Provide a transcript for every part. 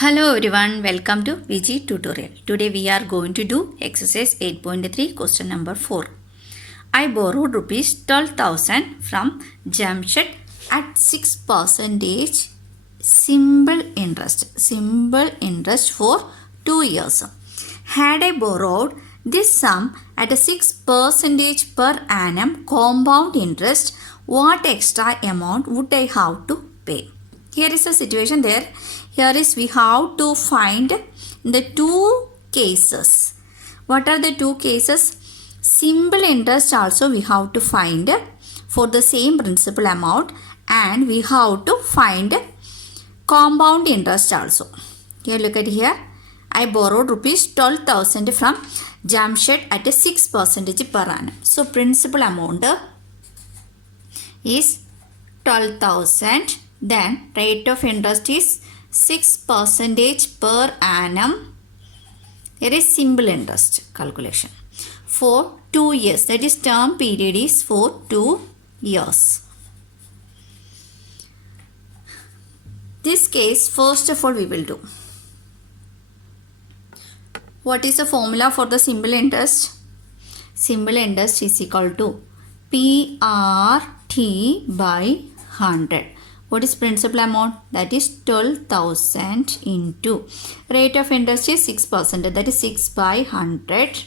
Hello everyone, welcome to VG tutorial. Today we are going to do exercise 8.3 question number 4. I borrowed rupees 12,000 from Jamshed at 6% simple interest for 2 years. Had I borrowed this sum at a 6% per annum compound interest, what extra amount would I have to pay? Here is a situation there. Here is we have to find the two cases. What are the two cases? Simple interest also we have to find for the same principal amount, and we have to find compound interest also. Here look at here. I borrowed rupees 12,000 from Jamshed at a 6% per annum. So principal amount is 12,000. Then rate of interest is 6% per annum. Here is simple interest calculation for 2 years. That is term period is for 2 years. This case first of all we will do. What is the formula for the simple interest? Simple interest is equal to PRT by 100. What is principal amount? That is 12,000 into rate of interest is 6%. That is 6 by 100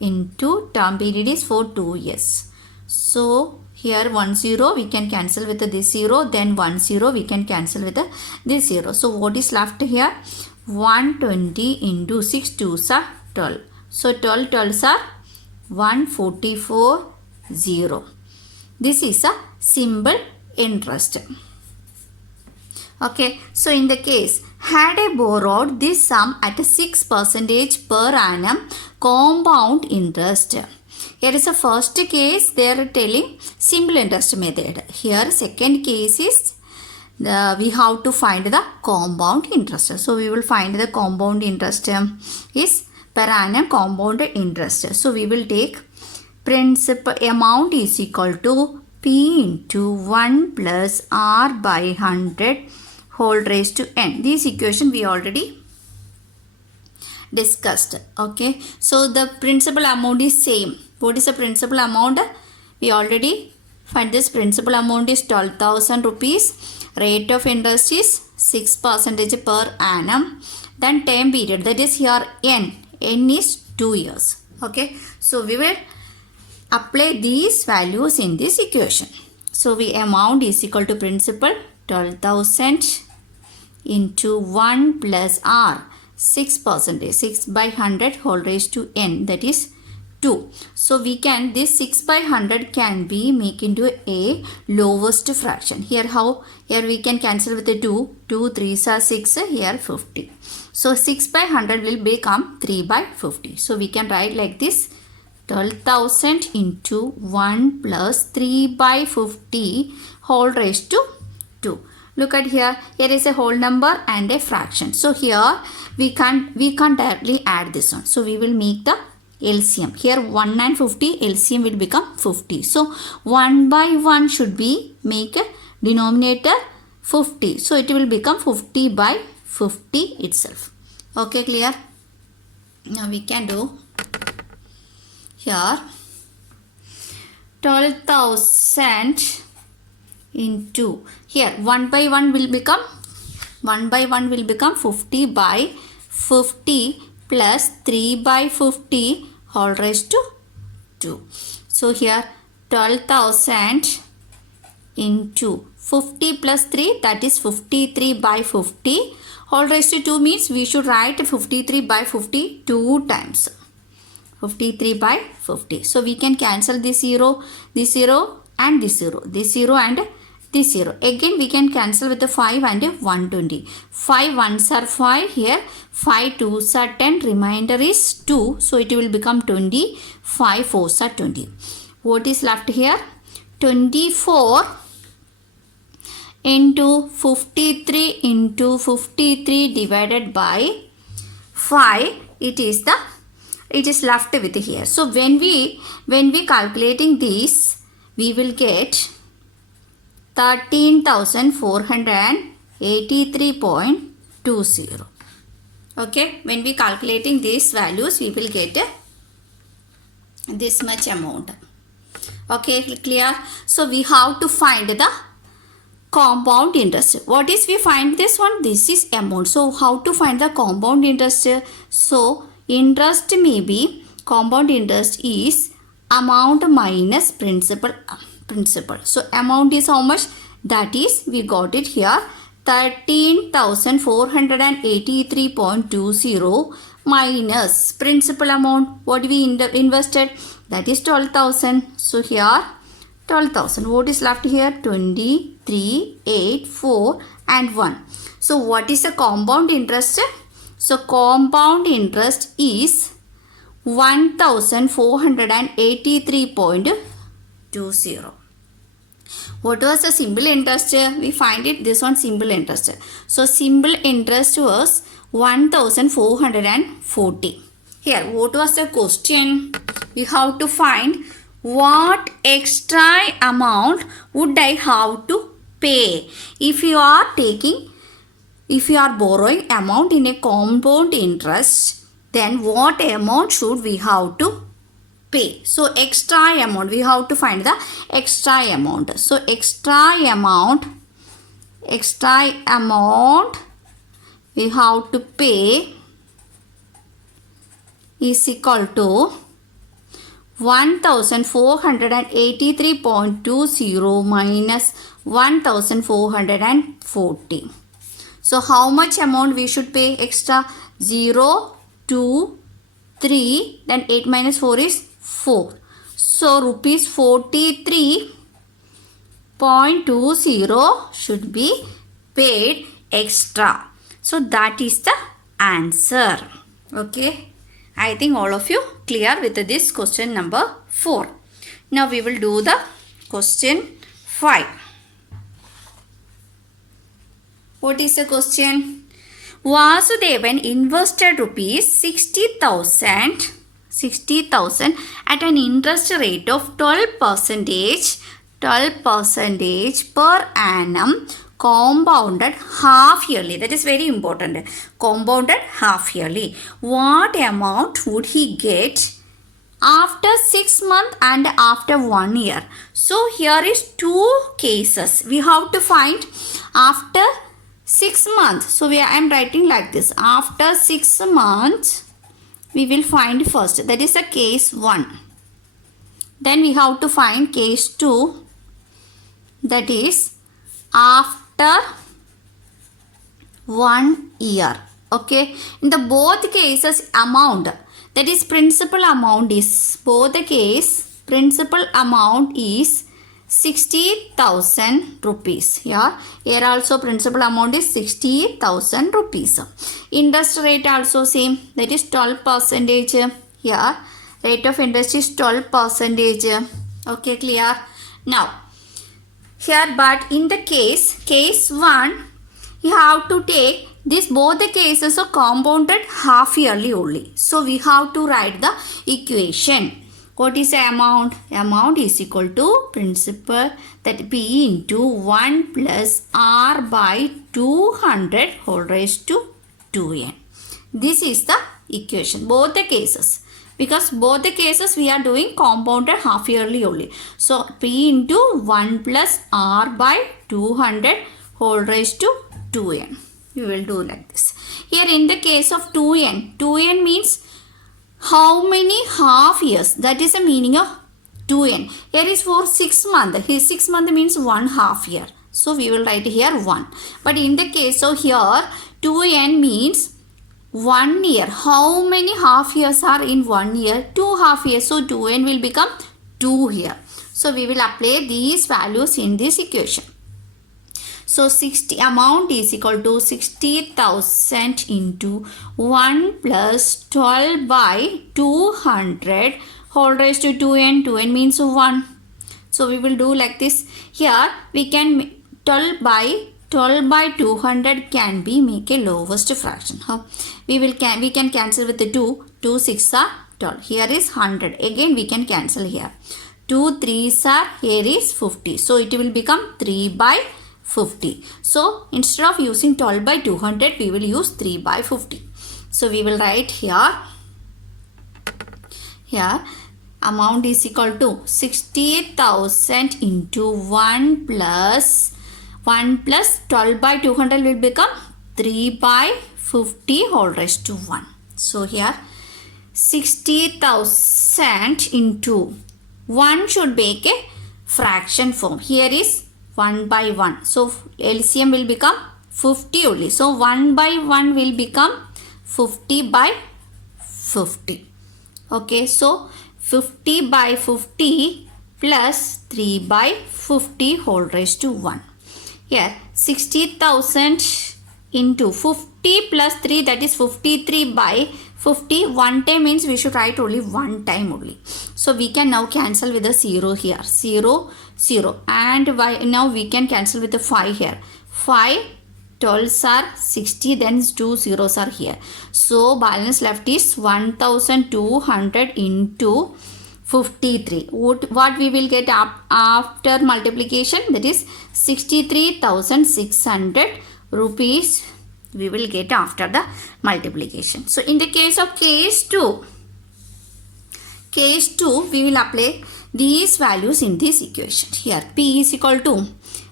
into term period is for 2 years. So here 1 0 we can cancel with this 0. Then 1 0 we can cancel with this 0. So what is left here? 120 into 6 2s are 12. So 12 12s are 144 0. This is a simple interest. Okay, so in the case, had I borrowed this sum at a 6% per annum compound interest. Here is the first case, they are telling simple interest method. Here second case is we have to find the compound interest. So we will find the compound interest is per annum compound interest. So we will take principal amount is equal to P into 1 plus R by 100 whole raised to n. This equation we already discussed. Okay. So the principal amount is same. What is the principal amount? We already find this principal amount is 12,000 rupees. Rate of interest is 6% per annum. Then time period, that is here n. N is 2 years. Okay. So we will apply these values in this equation. So we amount is equal to principal 12,000 into 1 plus R 6%, 6 by 100 whole raised to n, that is 2. So we can, this 6 by 100 can be make into a lowest fraction. Here how? Here we can cancel with the 2. 2 3s are 6, here 50. So 6 by 100 will become 3 by 50. So we can write like this. 12,000 into 1 plus 3 by 50 whole raised to 2. Look at here. Here is a whole number and a fraction. So here we can't directly add this one. So we will make the LCM. Here 1 and 50 LCM will become 50. So 1 by 1 should be make a denominator 50. So it will become 50 by 50 itself. Okay, clear? Now we can do here 12,000 into here 1 by 1 will become 50 by 50 plus 3 by 50 whole raised to 2. So here 12,000 into 50 plus 3, that is 53 by 50 whole raised to 2 means we should write 53 by 50 2 times. 53 by 50. So we can cancel this 0 and this 0 and this 0. Again we can cancel with the 5 and 120. 5 1s are 5 here. 5 2s are 10. Remainder is 2. So it will become 20. 5 4s are 20. What is left here? 24 into 53 into 53 divided by 5. It is left with here. So when we calculating this, we will get 13,483.12 20. Okay, when we calculating these values, we will get this much amount. Okay, clear? So we have to find the compound interest. What is we find this one? This is amount. So how to find the compound interest? So interest may be, compound interest is amount minus principal. So amount is how much? That is, we got it here, 13,483.20 minus principal amount. What we invested? That is 12,000. So here 12,000. What is left here? 23, 8, 4 and 1. So what is the compound interest? So compound interest is 1,483.20. What was the simple interest? We find it, this one simple interest. So simple interest was 1,440. Here, what was the question? We have to find what extra amount would I have to pay if you are borrowing amount in a compound interest, then what amount should we have to pay? So extra amount, we have to find the extra amount. So extra amount we have to pay is equal to 1,483.20 minus 1,440. So how much amount we should pay extra? 0, 2, 3, then 8 minus 4 is 4. So rupees 43.20 should be paid extra. So that is the answer. Okay. I think all of you clear with this question number 4. Now we will do the question 5. What is the question? Vasudevan invested rupees 60,000 at an interest rate of 12% per annum, compounded half yearly. That is very important. Compounded half yearly. What amount would he get after 6 months and after 1 year? So here is 2 cases. We have to find after 6 months. So I am writing like this. After 6 months, we will find first. That is the case 1. Then we have to find case 2. That is after 1 year. Okay. In the both cases, amount, that is principal amount is, both the case principal amount is 60,000 rupees. Yeah. Here also principal amount is 60,000 rupees. Interest rate also same, that is 12%. Here rate of interest is 12%. Okay, clear? Now here, but in the case 1, you have to take this, both the cases are compounded half yearly only. So we have to write the equation. What is the amount? Amount is equal to principal, that P into 1 plus R by 200 whole raised to 2n. This is the equation, both the cases. Because both the cases we are doing compounded half yearly only. So P into 1 plus R by 200 whole raised to 2n. We will do like this. Here in the case of 2n, 2n means how many half years? That is the meaning of 2n. Here is for 6 months. Here 6 months means 1 half year. So we will write here 1. But in the case of here, 2n means 1 year. How many half years are in 1 year? 2 half years. So 2n will become 2 here. So we will apply these values in this equation. So 60 amount is equal to 60,000 into 1 plus 12 by 200 whole raised to 2n. 2n means 1. So we will do like this. Here we can 12 by 200 can be make a lowest fraction. How? We can cancel with the 2. 2 6 are 12. Here is 100. Again we can cancel here. 2 3s are, here is 50. So it will become 3 by 50. So instead of using 12 by 200, we will use 3 by 50. So we will write here amount is equal to 68,000 into 1 plus 12 by 200 will become 3 by 50 whole raised to 1. So here 60,000 into 1 should make a fraction form. Here is 1 by 1. So LCM will become 50 only. So 1 by 1 will become 50 by 50. Okay, so 50 by 50 plus 3 by 50 whole raised to 1. Here 60,000 into 50 plus 3, that is 53 by 50. One time means we should write only one time only. So we can now cancel with the 0 here. 0, 0. And now we can cancel with the 5 here. 5 12s are 60, then 2 zeros are here. So balance left is 1200 into 53. What we will get after multiplication, that is 63,600 rupees we will get after the multiplication. So in the case of case 2 we will apply these values in this equation. Here P is equal to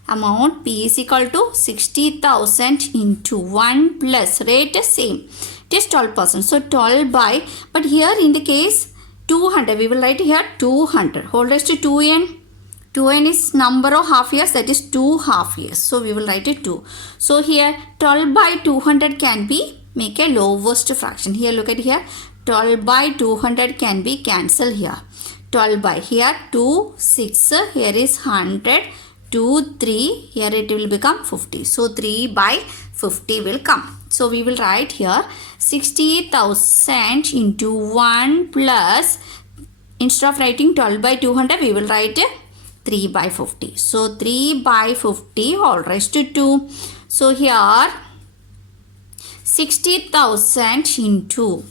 amount, P is equal to 60,000 into 1 plus rate same, it is 12%. So 12 by, but here in the case 200, we will write here 200 whole raised to 2n. 2n is number of half years, that is 2 half years. So we will write it 2. So here 12 by 200 can be make a lowest fraction. Here look at here, 12 by 200 can be cancelled here. 12 by here 2, 6, here is 100, 2, 3, here it will become 50. So 3 by 50 will come. So we will write here 60,000 into 1 plus, instead of writing 12 by 200, we will write 3 by 50. So 3 by 50 whole raised to 2. So here 60,000 into,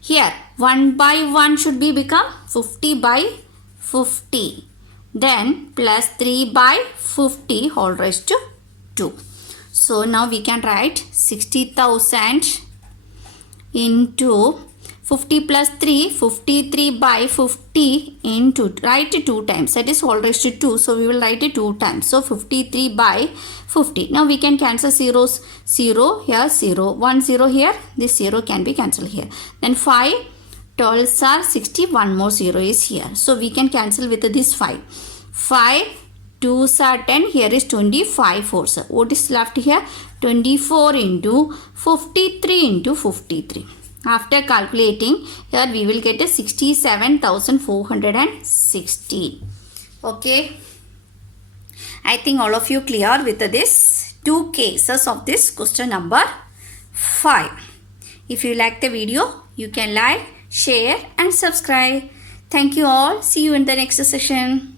here 1 by 1 should be become 50 by 50. Then plus 3 by 50 whole raised to 2. So now we can write 60,000 into 50 plus 3, 53 by 50 into, write 2 times, that is whole raised to 2. So we will write it 2 times. So 53 by 50. Now we can cancel zeros. 0 here, 0, 1 0 here, this 0 can be cancelled here. Then 5 12s are 60, one more 0 is here. So we can cancel with this 5. 5 2s are 10, here is 25 4s. What is left here? 24 into 53 into 53. After calculating, here we will get a 67,460. Okay. I think all of you clear with this 2 cases of this question number 5. If you like the video, you can like, share and subscribe. Thank you all. See you in the next session.